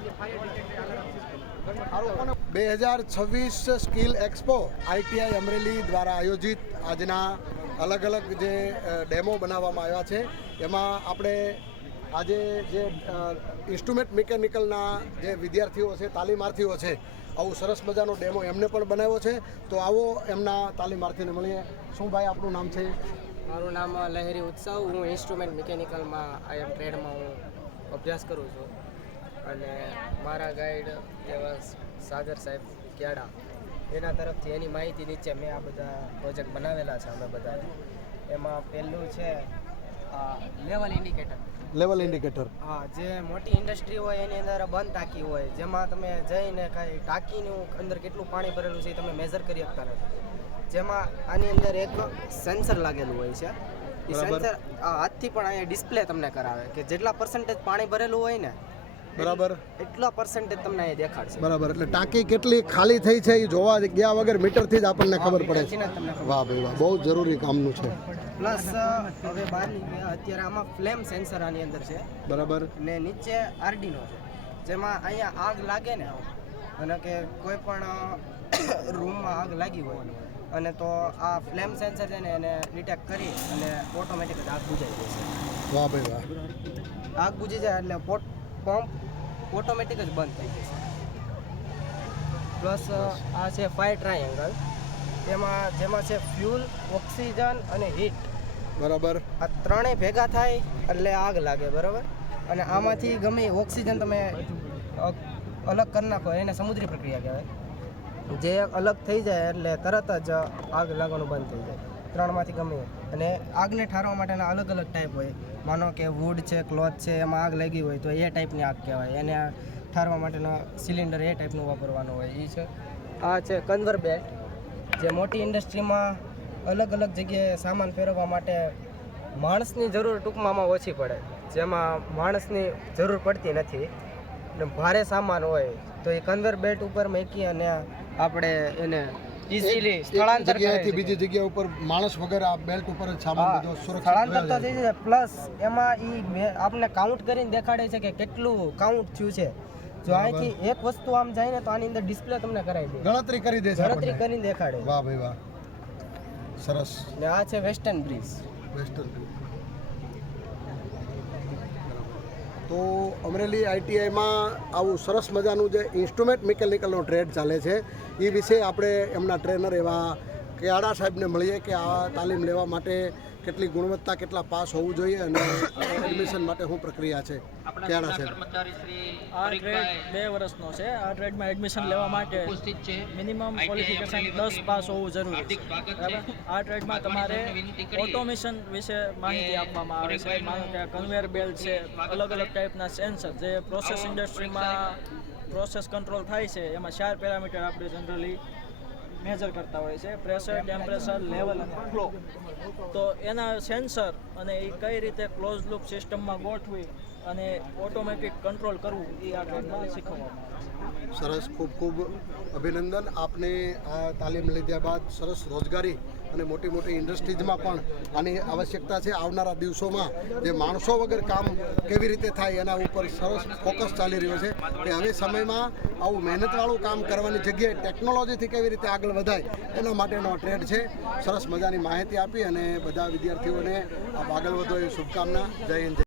2026 skill expo ITI Amreli દ્વારા આયોજિત આજના અલગ અલગ જે ડેમો બનાવવામાં આવ્યા છે એમાં આપણે આજે જે ઇન્સ્ટ્રુમેન્ટ મિકેનિકલના જે વિદ્યાર્થીઓ છે, તાલીમાર્થીઓ છે, આવું સરસ મજાનો ડેમો એમને પણ બનાવ્યો છે. તો આવો એમના તાલીમાર્થીને મળીએ. શું ભાઈ આપનું નામ છે? મારું નામ લહેરી ઉત્સવ. હું ઇન્સ્ટ્રુમેન્ટ મિકેનિકલમાં IM ટ્રેડમાં હું અભ્યાસ કરું છું અને મારા ગાઈડ એવા સાગર સાહેબ ક્યાડા એના તરફથી એની માહિતી નીચે મેં આ બધા પ્રોજેક્ટ બનાવેલા છે. અમે બધા એમાં પહેલું છે લેવલ ઇન્ડિકેટર. હા, જે મોટી ઇન્ડસ્ટ્રી હોય એની અંદર બંધ ટાંકી હોય, જેમાં તમે જઈને કાંઈ ટાંકીનું અંદર કેટલું પાણી ભરેલું છે એ તમે મેઝર કરી શકતા નથી. જેમાં આની અંદર એક સેન્સર લાગેલું હોય છે. એ સેન્સર હાથથી પણ અહીંયા ડિસ્પ્લે તમને કરાવે કે જેટલા પર્સન્ટેજ પાણી ભરેલું હોય ને, બરાબર, એટલા પર્સન્ટેજ તમને અહીંયા દેખાડશે. બરાબર. એટલે ટાંકી કેટલી ખાલી થઈ છે એ જોવા ગયા વગર મીટરથી જ આપણને ખબર પડે છે. વાહ ભાઈ વાહ, બહુ જરૂરી કામનું છે. પ્લસ હવે અત્યારે આમાં ફ્લેમ સેન્સર આની અંદર છે, બરાબર, ને નીચે આર્ડિનો છે. જેમાં અહીંયા આગ લાગે ને, અને કે કોઈ પણ રૂમમાં આગ લાગી હોય અને તો આ ફ્લેમ સેન્સર છે ને એને ડિટેક્ટ કરી અને ઓટોમેટિક જ આગ બુઝાઈ જાય છે. વાહ ભાઈ વાહ. આગ બુઝી જાય એટલે પંપ ઓટોમેટિક જ બંધ થઈ જશે. પ્લસ આ છે ફાયર ટ્રાયેંગલ, જેમાં છે ફ્યુલ, ઓક્સિજન અને હીટ, બરાબર. આ ત્રણેય ભેગા થાય એટલે આગ લાગે, બરાબર. અને આમાંથી ગમે ઓક્સિજન તમે અલગ કરી નાખો એને સમુદ્રી પ્રક્રિયા કહેવાય. જે અલગ થઈ જાય એટલે તરત જ આગ લાગવાનું બંધ થઈ જાય. ત્રણમાંથી ગમે. અને આગને ઠારવા માટેના અલગ અલગ ટાઈપ હોય. માનો કે વુડ છે, ક્લોથ છે, એમાં આગ લાગી હોય તો એ ટાઈપની આગ કહેવાય. એને ઠારવા માટેનો સિલિન્ડર એ ટાઈપનું વાપરવાનું હોય. એ છે. આ છે કન્વર બેલ્ટ, જે મોટી ઇન્ડસ્ટ્રીમાં અલગ અલગ જગ્યાએ સામાન ફેરવવા માટે માણસની જરૂર ટૂંકમાં ઓછી પડે, જેમાં માણસની જરૂર પડતી નથી ને ભારે સામાન હોય તો એ કન્વેર બેલ્ટ ઉપર મૂકી અને આપણે એને ઇઝીલી સ્થળાંતર જગ્યાએથી બીજી જગ્યા ઉપર માણસ વગર આ બેલ્ટ ઉપર જ સામાન બધો સ્થળાંતર તો થઈ જાય. પ્લસ એમાં આપણે કાઉન્ટ કરીને દેખાડે છે કે કેટલું કાઉન્ટ થયું છે. જો અહીંથી એક વસ્તુ આમ જાય ને તો આની અંદર ડિસ્પ્લે તમને કરાવી દે, ગણતરી કરી દે, ગણતરી કરીને દેખાડે. વાહ ભાઈ વાહ, સરસ. ને આ છે વેસ્ટર્ન બ્રિજ. તો અમરેલી ITIમાં આવું સરસ મજાનું જે ઇન્સ્ટ્રુમેન્ટ મિકેનિકલનો ટ્રેડ ચાલે છે એ વિશે આપણે એમના ટ્રેનર એવા ક્યાડા સાહેબને મળીએ કે આ તાલીમ લેવા માટે કેટલી ગુણવત્તા, કેટલા પાસ હોવું જોઈએ અને એડમિશન માટે શું પ્રક્રિયા છે. ક્યાડા સાહેબ, આ ટ્રેડ 2 વર્ષનો છે. આ ટ્રેડમાં એડમિશન લેવા માટે મિનિમમ ક્વોલિફિકેશન 10 પાસ હોવું જરૂરી છે, બરાબર. આ ટ્રેડમાં તમારે ઓટોમેશન વિશે માહિતી આપવામાં આવે છે. માનો કે કન્વેયર બેલ્ટ છે, અલગ અલગ ટાઈપના સેન્સર જે પ્રોસેસ ઇન્ડસ્ટ્રીમાં પ્રોસેસ કંટ્રોલ થાય છે, એમાં 4 પેરામીટર આપણે જનરલી મેજર કરતા હોય છે: પ્રેશર, ટેમ્પરેચર, લેવલ અને ફ્લો. તો એના સેન્સર અને એ કઈ રીતે ક્લોઝ લૂપ સિસ્ટમમાં ગોઠવી અને ઓટોમેટિક કંટ્રોલ કરવું એ આ ટ્રેડમાં શીખવવામાં આવે છે. સરસ, ખૂબ ખૂબ અભિનંદન. આપને આ તાલીમ લીધા બાદ સરસ રોજગારી અને મોટી મોટી ઇન્ડસ્ટ્રીઝમાં પણ આની આવશ્યકતા છે. આવનારા દિવસોમાં જે માણસો વગર કામ કેવી રીતે થાય એના ઉપર સરસ ફોકસ ચાલી રહ્યો છે કે હવે સમયમાં આવું મહેનતવાળું કામ કરવાની જગ્યાએ ટેકનોલોજીથી કેવી રીતે આગળ વધાય એના માટેનો ટ્રેડ છે. સરસ મજાની માહિતી આપી અને બધા વિદ્યાર્થીઓને આપ આગળ વધો એ શુભકામના. જય હિન્દ.